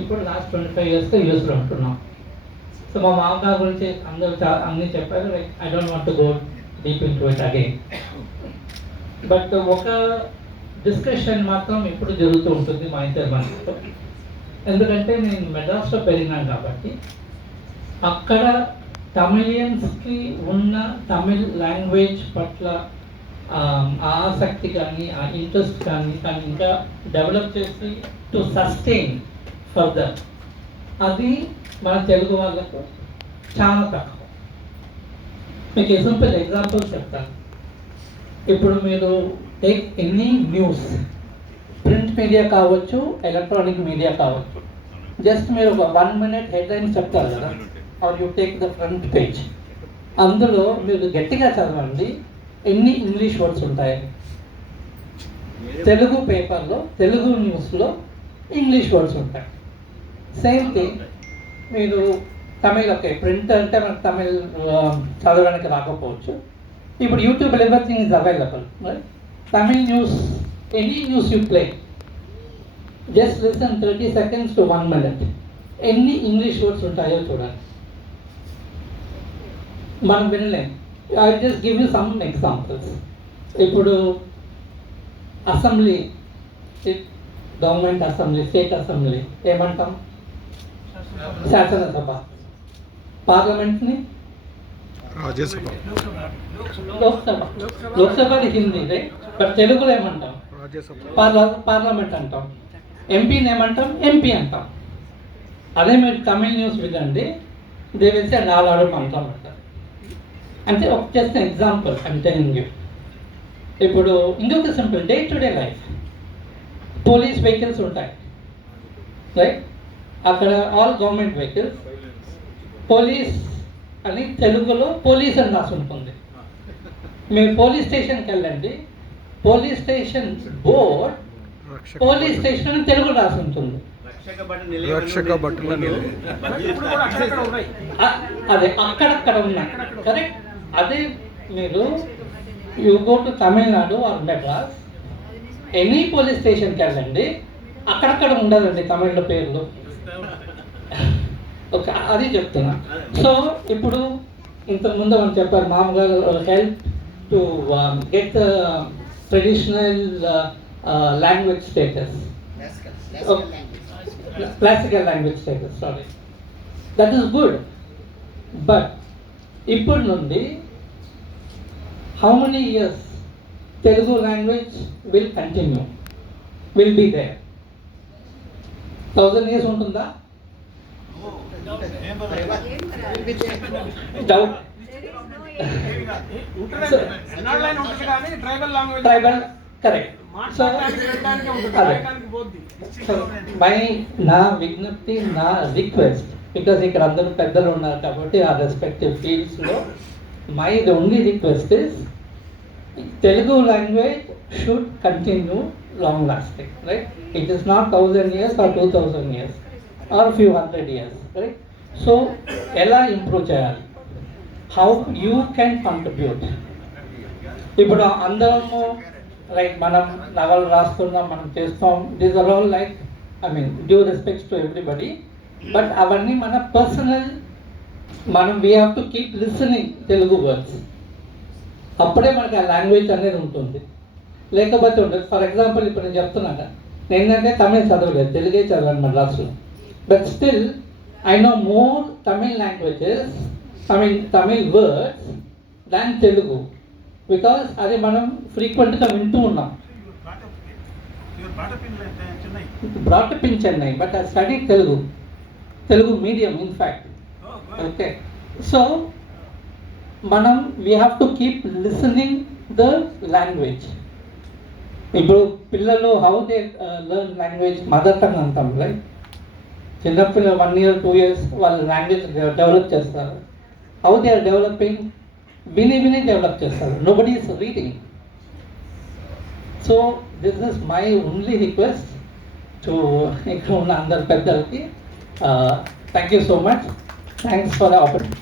ఇప్పుడు లాస్ట్ 25 ఇయర్స్గా యూఎస్లో ఉంటున్నాం. సో మా మామగారి గురించి అందరూ అన్నీ చెప్పారు. Like I don't want to go deep in to it again. But ఒక డిస్కషన్ మాత్రం ఇప్పుడు జరుగుతూ ఉంటుంది మా ఇద్దరి మధ్యలో. ఎందుకంటే నేను మెడ్రాస్లో పెరిగినాను కాబట్టి అక్కడ తమిళియన్స్కి ఉన్న తమిళ్ లాంగ్వేజ్ పట్ల ఆసక్తి కానీ ఆ ఇంట్రెస్ట్ కానీ ఇంకా డెవలప్ చేసి టు సస్టైన్ ఫర్దర్ అది మన తెలుగు వాళ్ళకు చాలా తక్కువ. మీకు సింపుల్ ఎగ్జాంపుల్స్ చెప్తాను. ఇప్పుడు మీరు take any news, print media కావచ్చు, ఎలక్ట్రానిక్ మీడియా కావచ్చు, జస్ట్ మీరు ఒక 1 minute హెడ్లైన్స్ చెప్తారు కదా, or you take the front page, అందులో మీరు గట్టిగా చదవండి ఎన్ని ఇంగ్లీష్ వర్డ్స్ ఉంటాయి. తెలుగు పేపర్లో, తెలుగు న్యూస్లో ఇంగ్లీష్ వర్డ్స్ ఉంటాయి. సేమ్ థింగ్ మీరు తమిళ్, ఓకే ప్రింట్ అంటే మనకు తమిళ్ చదవడానికి రాకపోవచ్చు. ఇప్పుడు యూట్యూబ్లో everything is available. Tamil news, any news you play, just listen 30 seconds to 1 minute, ఎన్ని ఇంగ్లీష్ వర్డ్స్ ఉంటాయో చూడండి. మనం వినలేం. I just give you some examples. ఇప్పుడు assembly, government assembly, state assembly ఏమంటాం? శాసనసభ. పార్లమెంట్ని రాజ్యసభ. లోక్సభ. లోక్సభది హిందీ, బట్ తెలుగులో ఏమంటాం? పార్లమెంట్ అంటాం. ఎంపీని ఏమంటాం? ఎంపీ అంటాం. అదే మీరు తమిళ్ న్యూస్ వినండి, దే విల్ సే నాలాడు అంటాం అంటారు. అంటే ఒక just example I'm telling you. ఇప్పుడు ఇంకొక simple day to day life, police vehicles ఉంటాయి రైట్, అక్కడ ఆల్ గవర్నమెంట్ వెహికల్స్, పోలీస్ అని తెలుగులో పోలీస్ అని రాసి ఉంటుంది. మీరు పోలీస్ స్టేషన్కి వెళ్ళండి, police station board police station అని తెలుగు రాసి ఉంటుంది. అదే అక్కడక్కడ ఉన్నాయి కరెక్ట్. అదే మీరు you go to Tamil Nadu or Madras, any police స్టేషన్కి వెళ్ళండి, అక్కడక్కడ ఉండదండి తమిళ పేర్లు. ఓకే, అది చెప్తున్నా. సో ఇప్పుడు ఇంతకుముందు మనం చెప్పారు మామగారు help to get traditional language status, classical language status, sorry, that is good. But ఇప్పటి నుండి how many years Telugu language will continue, will be there? 1000 years ఉంటుందా? డౌట్. Tribal correct. సో నా విజ్ఞప్తి, నా రిక్వెస్ట్, బికాస్ ఇక్కడ అందరూ పెద్దలు ఉన్నారు కాబట్టి ఆ రెస్పెక్టివ్ ఫీల్డ్స్లో my only request is Telugu language should continue long lasting, right? It is not 1000 years or 2000 years or few hundred years, right? So ela improve cheyali, how you can contribute. ఇప్పుడు అందరము లైక్ మనం నవలు రాస్తున్నాం, మనం చేస్తాం, these are all like I mean due respects to everybody, but అవన్నీ మన personal, మనం we have to keep listening Telugu words, అప్పుడే మనకి ఆ లాంగ్వేజ్ అనేది ఉంటుంది. లేకపోతే ఉండదు. ఫర్ ఎగ్జాంపుల్ ఇప్పుడు నేను చెప్తున్నాను, నేనంటే తమిళ్ చదవలేదు, తెలుగే చదివాను మద్రాసులో, but still I know more Tamil languages, Tamil words than Telugu, because అది మనం ఫ్రీక్వెంట్గా వింటూ ఉన్నాం. Brought up in Chennai, but I study Telugu medium in fact. Okay, so మనం we have to keep listening the language. ఇప్పుడు పిల్లలు how they learn language, mother tongue అంటాం right. చిన్నపిల్లలు 1 year 2 years వాళ్ళు లాంగ్వేజ్ డెవలప్ చేస్తారు. హౌ దే ఆర్ డెవలపింగ్, విని develop చేస్తారు. Nobody is reading. So this is my only request to ఇక్కడ ఉన్న అందరు పెద్దలకి. Thank you so much. Thanks for the opportunity.